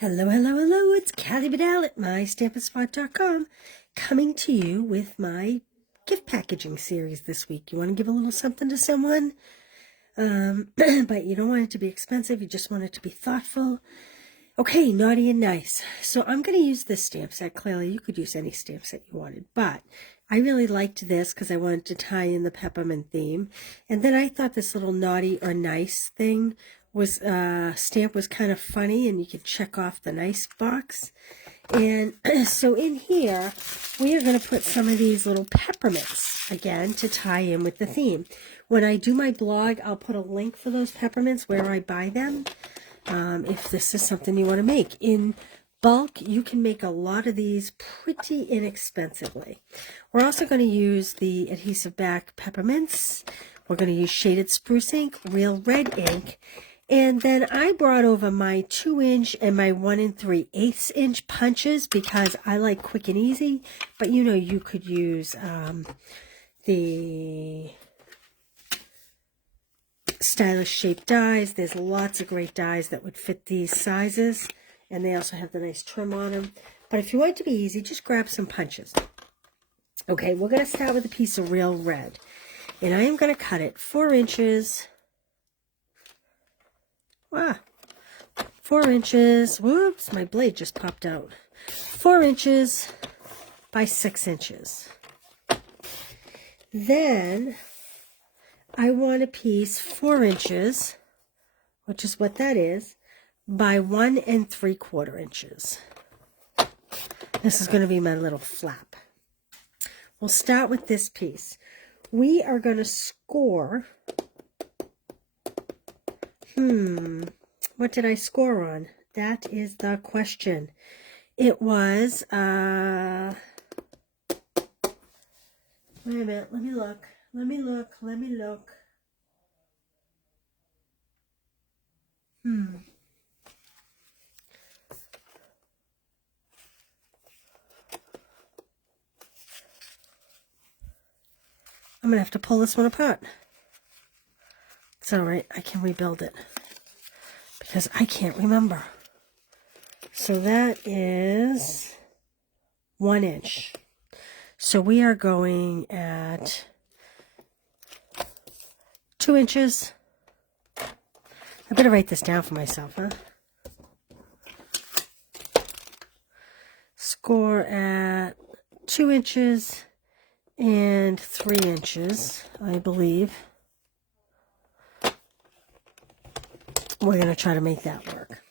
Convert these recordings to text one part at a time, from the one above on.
Hello, hello, hello, it's Kathy Vidal at MyStampandSpot.com coming to you with my gift packaging series this week. You want to give a little something to someone, but you don't want it to be expensive, you just want it to be thoughtful. Okay, naughty and nice. So I'm going to use this stamp set. Clearly, you could use any stamp set you wanted, but I really liked this because I wanted to tie in the peppermint theme. And then I thought this little naughty or nice thing was stamp was kind of funny, and you could check off the nice box. And so in here, we are going to put some of these little peppermints, again, to tie in with the theme. When I do my blog, I'll put a link for those peppermints where I buy them. If this is something you want to make. In bulk, you can make a lot of these pretty inexpensively. We're also going to use the adhesive back peppermints. We're going to use shaded spruce ink, real red ink, and then I brought over my 2-inch and my 1 3/8 inch punches because I like quick and easy, but you know you could use the stylish shaped dies. There's lots of great dies that would fit these sizes, and they also have the nice trim on them. But if you want it to be easy, just grab some punches. Okay, we're going to start with a piece of real red, and I am going to cut it 4 inches. 4 inches. Whoops, my blade just popped out. 4 inches by 6 inches. Then I want a piece 4 inches, which is what that is, by 1 3/4 inches. This is going to be my little flap. We'll start with this piece. We are going to score. What did I score on? That is the question. It was, wait a minute, let me look. I'm going to have to pull this one apart. It's all right. I can rebuild it because I can't remember. So that is 1 inch. So we are going at 2 inches. I better write this down for myself, huh? Score at 2 inches and 3 inches, I believe. We're going to try to make that work.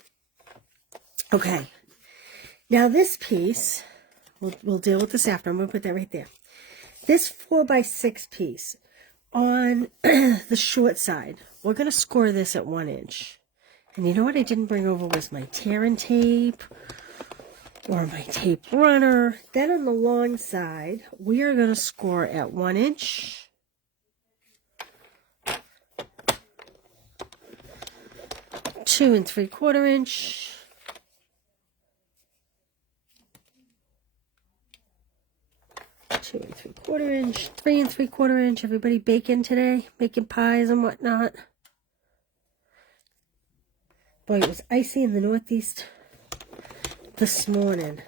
Okay. Now this piece, we'll deal with this after. I'm going to put that right there. This 4x6 piece on the short side, we're going to score this at 1 inch. And you know what I didn't bring over was my tear and tape or my tape runner. Then on the long side, we are going to score at 1 inch. 2 3/4 inch. 2 3/4 inch, 3 3/4 inch. Everybody baking today, making pies and whatnot. Boy, it was icy in the Northeast this morning.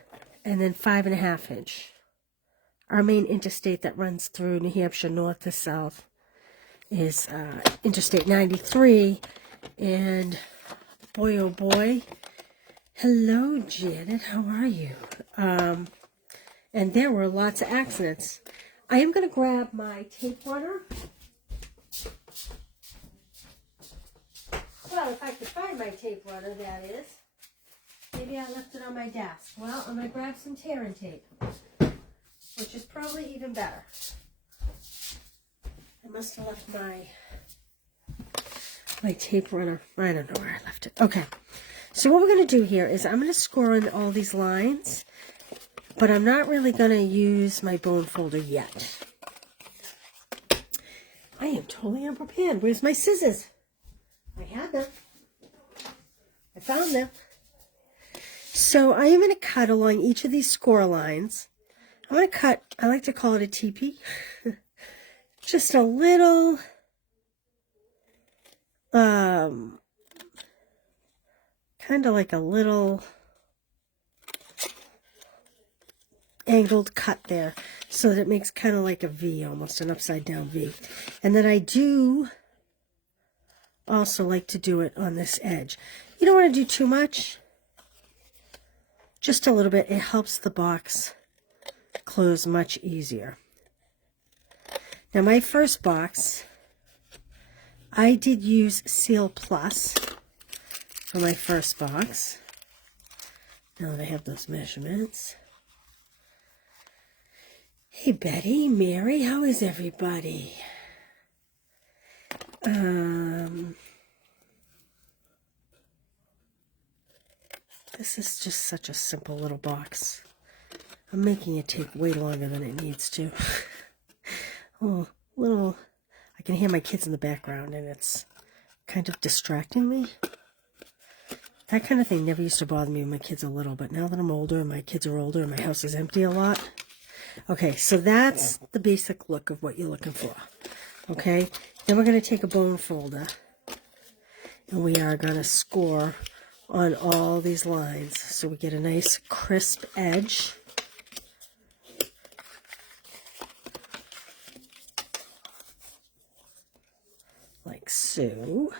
And then 5.5 inch. Our main interstate that runs through New Hampshire north to south is Interstate 93. And boy, oh boy. Hello, Janet. How are you? And there were lots of accidents. I am going to grab my tape runner. Well, if I could find my tape runner, that is. Maybe I left it on my desk. Well, I'm going to grab some tear and tape, which is probably even better. I must have left my tape runner. I don't know where I left it. Okay. So what we're going to do here is I'm going to score in all these lines, but I'm not really going to use my bone folder yet. I am totally unprepared. Where's my scissors? I had them. I found them. So I am going to cut along each of these score lines. I'm going to cut, I like to call it a teepee, just a little kind of like a little angled cut there so that it makes kind of like a V, almost an upside down V. And then I do also like to do it on this edge. You don't want to do too much, just a little bit. It helps the box close much easier. Now my first box, I did use Seal Plus for my first box. Now that I have those measurements. Hey Betty, Mary, how is everybody? This is just such a simple little box. I'm making it take way longer than it needs to. Oh, I can hear my kids in the background and it's kind of distracting me. That kind of thing never used to bother me when my kids are little, but now that I'm older and my kids are older and my house is empty a lot. Okay, so that's the basic look of what you're looking for. Okay, then we're going to take a bone folder and we are going to score on all these lines so we get a nice crisp edge. Like so.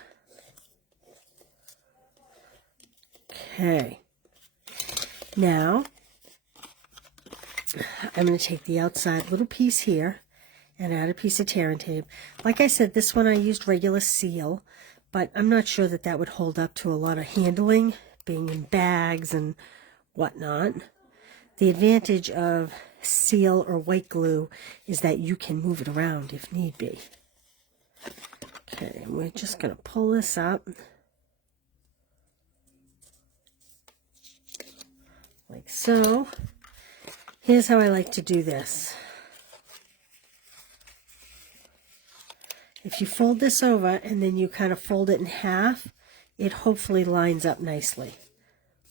Okay. Now, I'm going to take the outside little piece here and add a piece of tear and tape. Like I said, this one I used regular seal, but I'm not sure that that would hold up to a lot of handling, being in bags and whatnot. The advantage of seal or white glue is that you can move it around if need be. Okay, and we're just going to pull this up like so. Here's how I like to do this. If you fold this over and then you kind of fold it in half, it hopefully lines up nicely.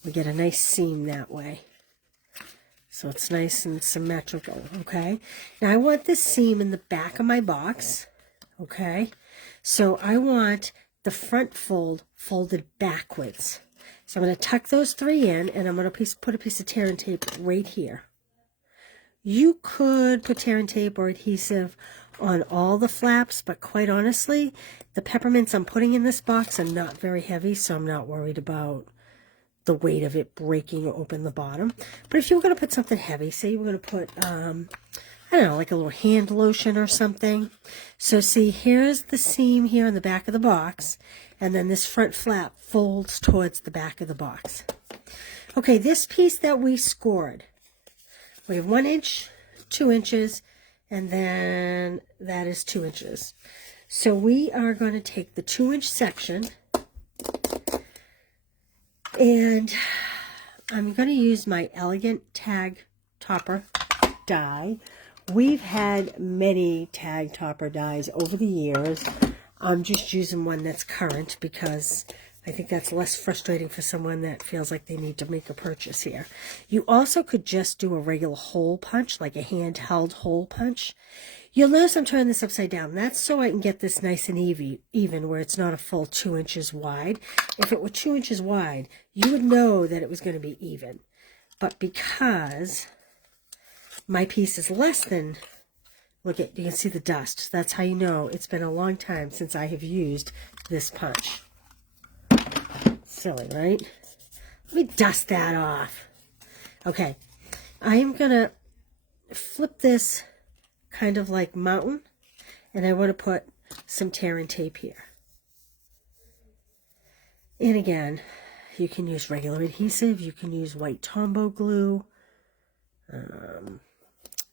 We get a nice seam that way. So it's nice and symmetrical, okay? Now I want this seam in the back of my box, okay? So I want the front fold folded backwards. So I'm going to tuck those three in and I'm going to put a piece of tear and tape right here. You could put tear and tape or adhesive on all the flaps, but quite honestly, the peppermints I'm putting in this box are not very heavy, so I'm not worried about the weight of it breaking open the bottom. But if you were going to put something heavy, say you were going to put, I don't know, like a little hand lotion or something. So see, here's the seam here in the back of the box, and then this front flap folds towards the back of the box. Okay, this piece that we scored, we have 1 inch, 2 inches, and then that is 2 inches. So we are going to take the 2-inch section, and I'm going to use my Elegant Tag Topper die. We've had many tag topper dies over the years. I'm just using one that's current because I think that's less frustrating for someone that feels like they need to make a purchase here. You also could just do a regular hole punch, like a handheld hole punch. You'll notice I'm turning this upside down. That's so I can get this nice and even where it's not a full 2 inches wide. If it were 2 inches wide, you would know that it was going to be even. But because my piece is less than, look at, you can see the dust. That's how you know it's been a long time since I have used this punch. Silly, right? Let me dust that off. Okay, I am going to flip this kind of like mountain, and I want to put some tear and tape here. And again, you can use regular adhesive, you can use white Tombow glue.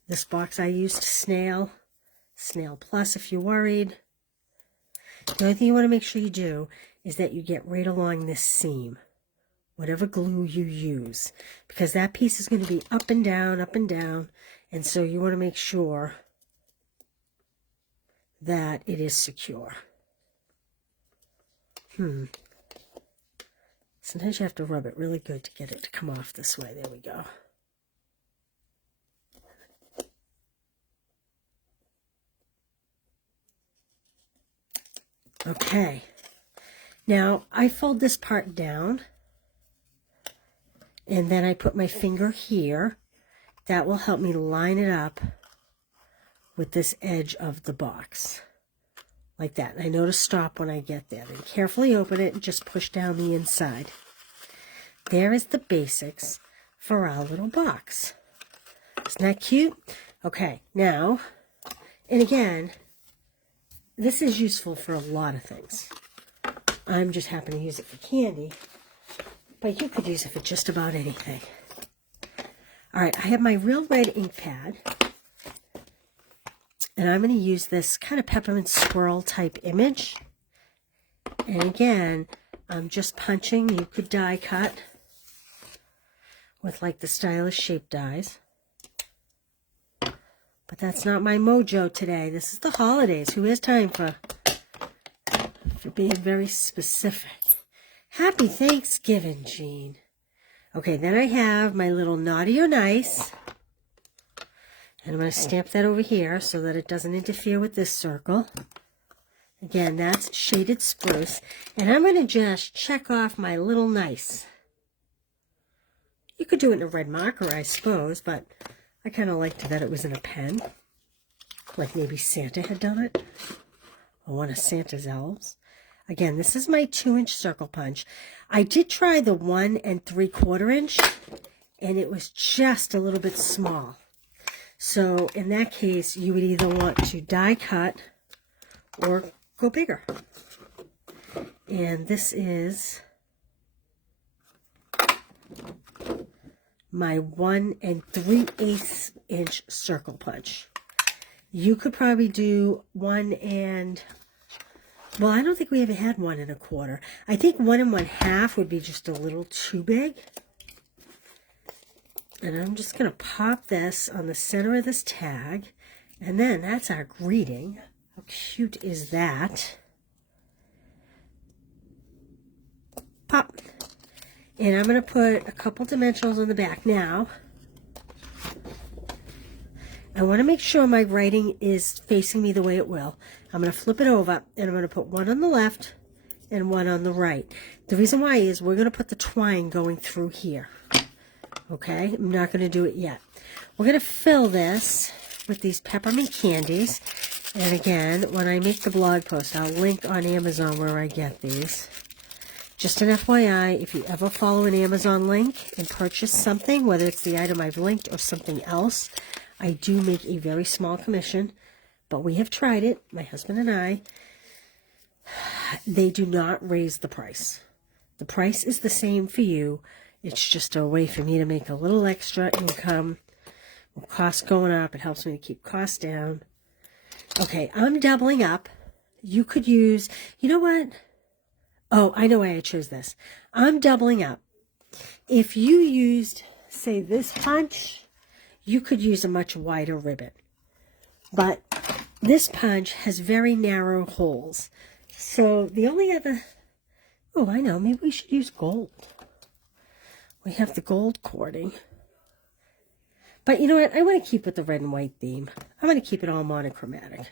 This box I used Snail Plus if you're worried. The only thing you want to make sure you do is that you get right along this seam, whatever glue you use, because that piece is going to be up and down, and so you want to make sure that it is secure. Sometimes you have to rub it really good to get it to come off this way. There we go. Okay, now I fold this part down, and then I put my finger here, that will help me line it up with this edge of the box. Like that. And I know to stop when I get there. Then carefully open it and just push down the inside. There is the basics for our little box. Isn't that cute? Okay, now, and again, this is useful for a lot of things. I'm just happen to use it for candy, but you could use it for just about anything. All right, I have my Real Red ink pad, and I'm going to use this kind of peppermint swirl type image. And again, I'm just punching. You could die cut with like the stylish shape dies. But that's not my mojo today. This is the holidays. Who has time for being very specific? Happy Thanksgiving, Jean. Okay, then I have my little naughty or nice. And I'm going to stamp that over here so that it doesn't interfere with this circle. Again, that's shaded spruce. And I'm going to just check off my little nice. You could do it in a red marker, I suppose, but I kind of liked that it was in a pen. Like maybe Santa had done it. Or one of Santa's elves. Again, this is my 2-inch circle punch. I did try the 1 3/4 inch, and it was just a little bit small. So in that case, you would either want to die cut or go bigger. And this is my 1 3/8 inch circle punch. You could probably do 1 and, well, I don't think we ever had 1 1/4. I think 1 1/2 would be just a little too big. And I'm just going to pop this on the center of this tag. And then that's our greeting. How cute is that? Pop. And I'm going to put a couple dimensionals on the back. Now, I want to make sure my writing is facing me the way it will. I'm going to flip it over, and I'm going to put 1 on the left and 1 on the right. The reason why is we're going to put the twine going through here. Okay, I'm not going to do it yet. We're going to fill this with these peppermint candies. And again, when I make the blog post, I'll link on Amazon where I get these. Just an FYI, if you ever follow an Amazon link and purchase something, whether it's the item I've linked or something else, I do make a very small commission. But we have tried it, my husband and I. They do not raise the price. The price is the same for you. It's just a way for me to make a little extra income. With costs going up, it helps me to keep costs down. Okay, I'm doubling up. You could use, you know what? Oh, I know why I chose this. I'm doubling up. If you used, say, this punch, you could use a much wider ribbon. But this punch has very narrow holes. So the only other, oh, I know, maybe we should use gold. We have the gold cording. But you know what? I want to keep with the red and white theme. I want to keep it all monochromatic.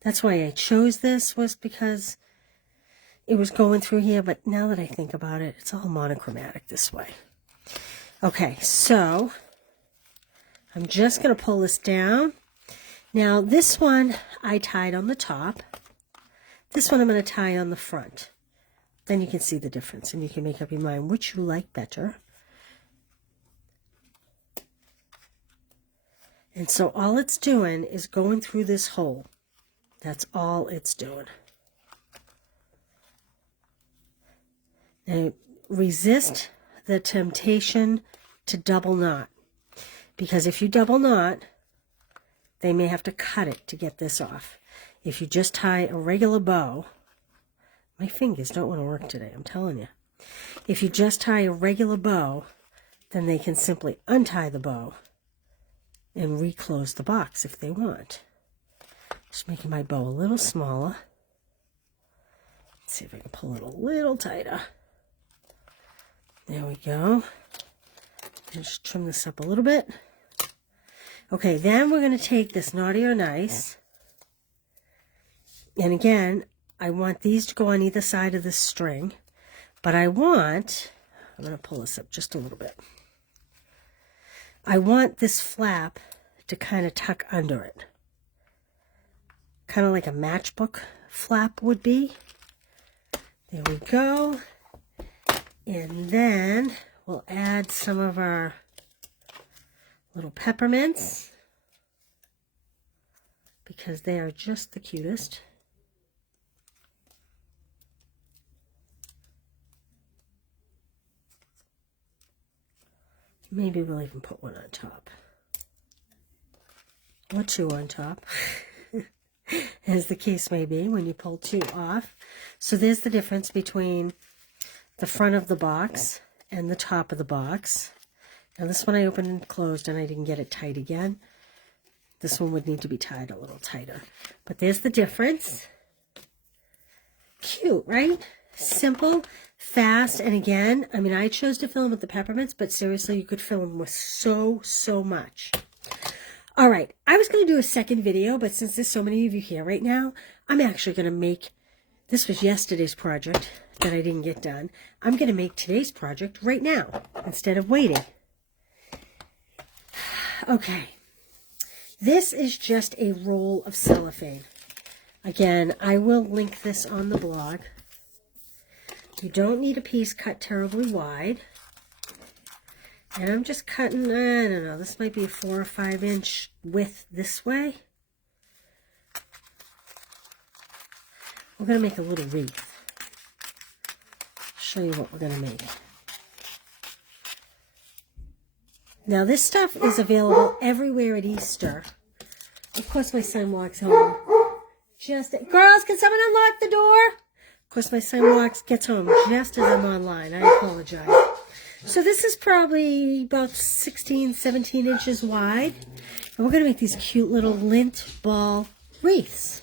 That's why I chose this, was because it was going through here. But now that I think about it, it's all monochromatic this way. Okay, so I'm just going to pull this down. Now, this one I tied on the top. This one I'm going to tie on the front. Then you can see the difference, and you can make up your mind which you like better. And so all it's doing is going through this hole. That's all it's doing. Now, resist the temptation to double knot. Because if you double knot, they may have to cut it to get this off. If you just tie a regular bow, my fingers don't want to work today, I'm telling you. If you just tie a regular bow, then they can simply untie the bow and reclose the box if they want. Just making my bow a little smaller. Let's see if I can pull it a little tighter. There we go. And just trim this up a little bit. Okay, then we're going to take this naughty or nice. And again, I want these to go on either side of this string, but I'm going to pull this up just a little bit. I want this flap to kind of tuck under it. Kind of like a matchbook flap would be. There we go. And then we'll add some of our little peppermints because they are just the cutest. Maybe we'll even put one on top. Or two on top. As the case may be when you pull two off. So there's the difference between the front of the box and the top of the box. Now this one I opened and closed and I didn't get it tight again. This one would need to be tied a little tighter. But there's the difference. Cute, right? Simple, fast, and again, I mean, I chose to fill them with the peppermints, but seriously, you could fill them with so much. All right, I was going to do a second video, but since there's so many of you here right now, I'm actually going to make, this was yesterday's project that I didn't get done. I'm going to make today's project right now instead of waiting. Okay, this is just a roll of cellophane. Again, I will link this on the blog. You don't need a piece cut terribly wide. And I'm just cutting, I don't know, this might be a 4 or 5 inch width this way. We're going to make a little wreath. Show you what we're going to make. Now this stuff is available everywhere at Easter. Of course my son walks home. Girls, can someone unlock the door? Of course my son gets home just as I'm online. I apologize. So this is probably about 16, 17 inches wide. And we're going to make these cute little lint ball wreaths.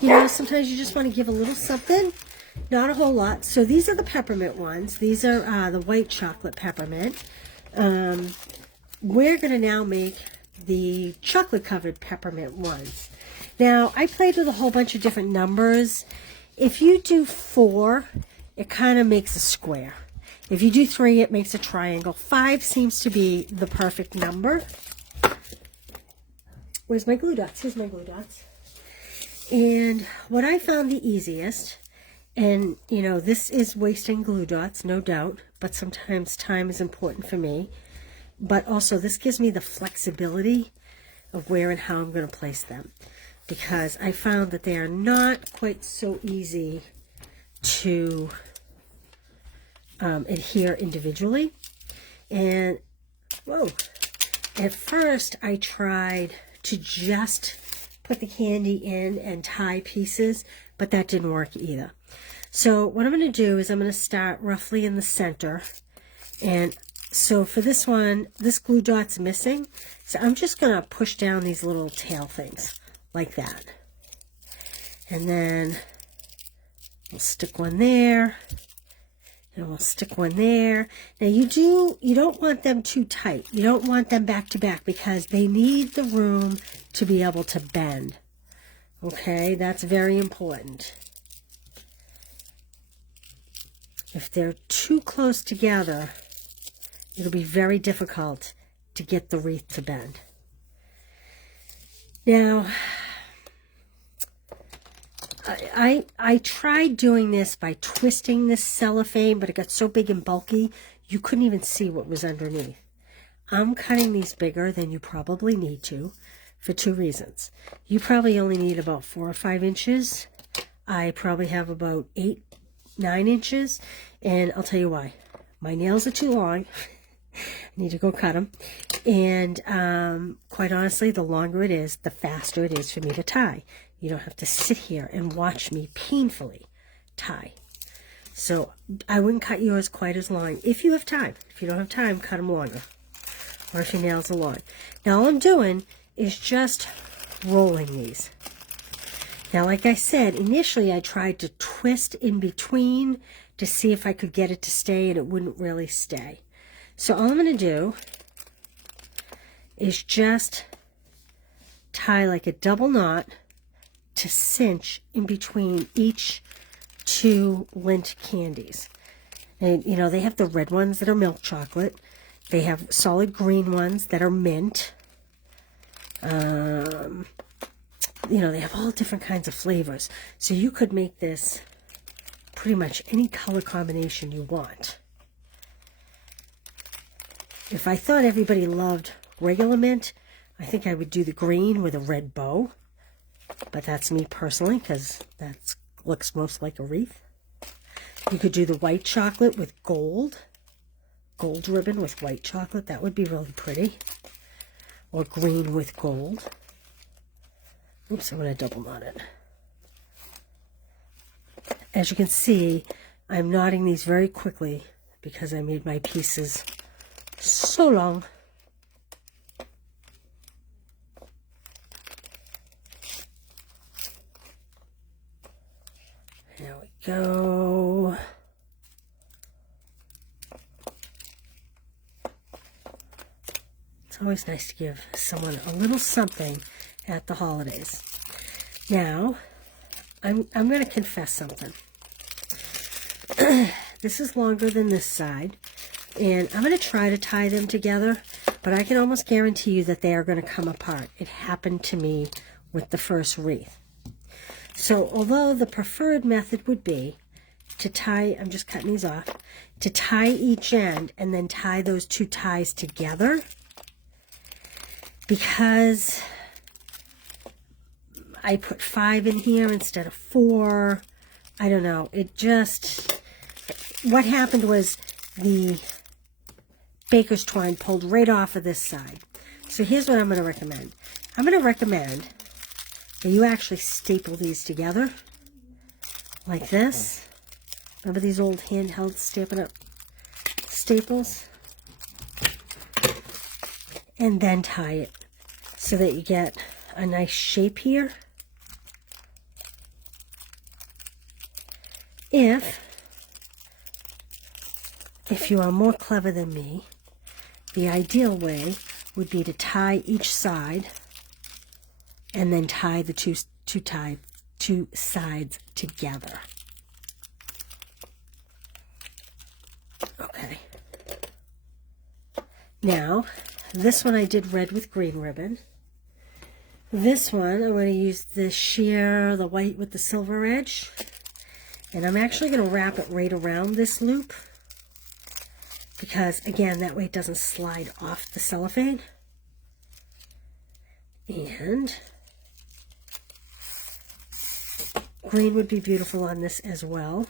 You know, sometimes you just want to give a little something. Not a whole lot. So these are the peppermint ones. These are the white chocolate peppermint. We're going to now make the chocolate covered peppermint ones. Now, I played with a whole bunch of different numbers. If you do 4, it kind of makes a square. If you do 3, it makes a triangle. 5 seems to be the perfect number. Where's my glue dots? Here's my glue dots. And what I found the easiest, and you know, this is wasting glue dots, no doubt, but sometimes time is important for me. But also this gives me the flexibility of where and how I'm going to place them, because I found that they are not quite so easy to adhere individually. And whoa, at first I tried to just put the candy in and tie pieces, but that didn't work either. So what I'm going to do is I'm going to start roughly in the center. And so for this one, this glue dot's missing, so I'm just going to push down these little tail things like that. And then we'll stick one there. And we'll stick one there. Now you don't want them too tight. You don't want them back to back because they need the room to be able to bend. Okay, that's very important. If they're too close together, it'll be very difficult to get the wreath to bend. Now, I tried doing this by twisting this cellophane, but it got so big and bulky, you couldn't even see what was underneath. I'm cutting these bigger than you probably need to for 2 reasons. You probably only need about 4 or 5 inches. I probably have about 8, 9 inches, and I'll tell you why. My nails are too long. I need to go cut them. And quite honestly, the longer it is, the faster it is for me to tie. You don't have to sit here and watch me painfully tie. So I wouldn't cut yours quite as long if you have time. If you don't have time, cut them longer. Or if your nails are long. Now all I'm doing is just rolling these. Now like I said, initially I tried to twist in between to see if I could get it to stay, and it wouldn't really stay. So all I'm going to do is just tie like a double knot to cinch in between each 2 lint candies. And you know, they have the red ones that are milk chocolate, They have solid green ones that are mint. You know, they have all different kinds of flavors. So you could make this pretty much any color combination you want. If I thought everybody loved regular mint, I think I would do the green with a red bow. But that's me personally, because that looks most like a wreath. You could do the white chocolate with gold ribbon with white chocolate. That would be really pretty. Or green with gold. Oops, I'm going to double knot it. As you can see, I'm knotting these very quickly because I made my pieces so long. There we go. It's always nice to give someone a little something at the holidays. Now, I'm going to confess something. This is longer than this side, and I'm going to try to tie them together, but I can almost guarantee you that they are going to come apart. It happened to me with the first wreath. So, although the preferred method would be to tie, I'm just cutting these off, to tie each end and then tie those two ties together, because I put 5 in here instead of 4. I don't know. It just, what happened was the baker's twine pulled right off of this side. So here's what I'm going to recommend. I'm going to recommend that you actually staple these together like this. Remember these old handheld Stampin' Up! Staples? And then tie it so that you get a nice shape here. If you are more clever than me, the ideal way would be to tie each side and then tie the two sides together. Okay. Now, this one I did red with green ribbon. This one, I'm going to use the sheer, the white with the silver edge. And I'm actually going to wrap it right around this loop. Because, again, that way it doesn't slide off the cellophane. And green would be beautiful on this as well.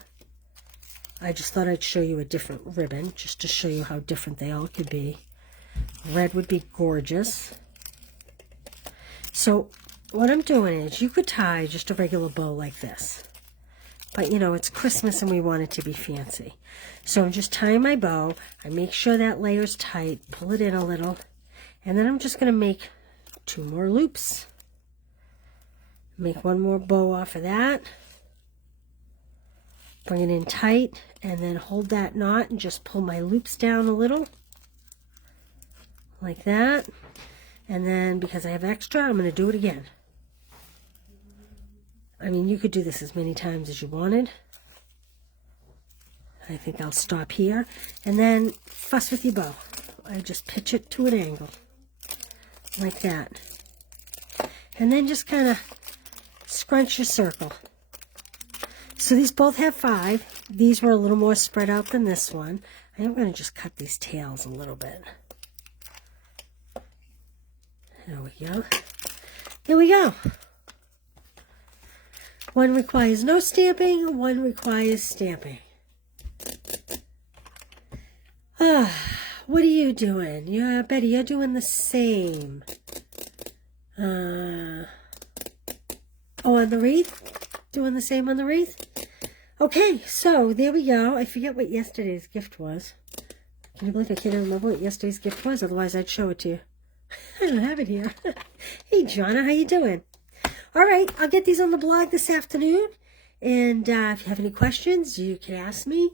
I just thought I'd show you a different ribbon, just to show you how different they all could be. Red would be gorgeous. So what I'm doing is, you could tie just a regular bow like this. But, you know, it's Christmas and we want it to be fancy. So I'm just tying my bow. I make sure that layer's tight, pull it in a little, and then I'm just going to make 2 more loops. Make 1 more bow off of that. Bring it in tight, and then hold that knot and just pull my loops down a little. Like that. And then, because I have extra, I'm going to do it again. I mean, you could do this as many times as you wanted. I think I'll stop here. And then, fuss with your bow. I just pitch it to an angle. Like that. And then just kind of scrunch your circle. So these both have 5. These were a little more spread out than this one. I am going to just cut these tails a little bit. There we go. There we go. One requires no stamping, one requires stamping. What are you doing? Yeah, Betty, you're doing the same. Oh, on the wreath? Doing the same on the wreath? Okay, so there we go. I forget what yesterday's gift was. Can you believe I can't even remember what yesterday's gift was? Otherwise, I'd show it to you. I don't have it here. Hey, Jonna, how you doing? All right, I'll get these on the blog this afternoon. And if you have any questions, you can ask me.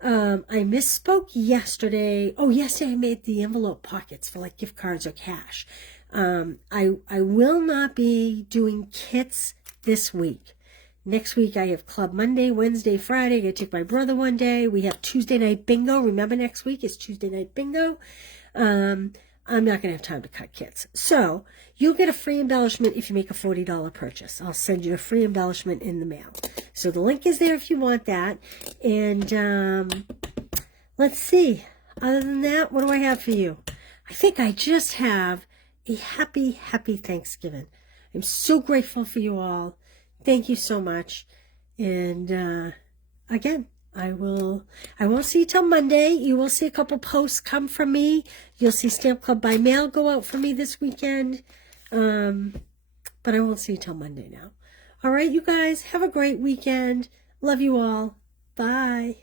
I misspoke yesterday. Oh, yesterday I made the envelope pockets for like gift cards or cash. I will not be doing kits this week Next week I have Club Monday, Wednesday, Friday. I gotta take my brother one day. We have Tuesday night bingo. Remember, next week is Tuesday night bingo. I'm not gonna have time to cut kits. So you'll get a free embellishment if you make a $40 purchase. I'll send you a free embellishment in the mail. So the link is there if you want that. And let's see. Other than that, what do I have for you? I think I just have a happy, happy Thanksgiving. I'm so grateful for you all. Thank you so much. And again, I won't see you till Monday. You will see a couple posts come from me. You'll see Stamp Club by Mail go out for me this weekend. But I won't see you till Monday now. All right, you guys, have a great weekend. Love you all. Bye.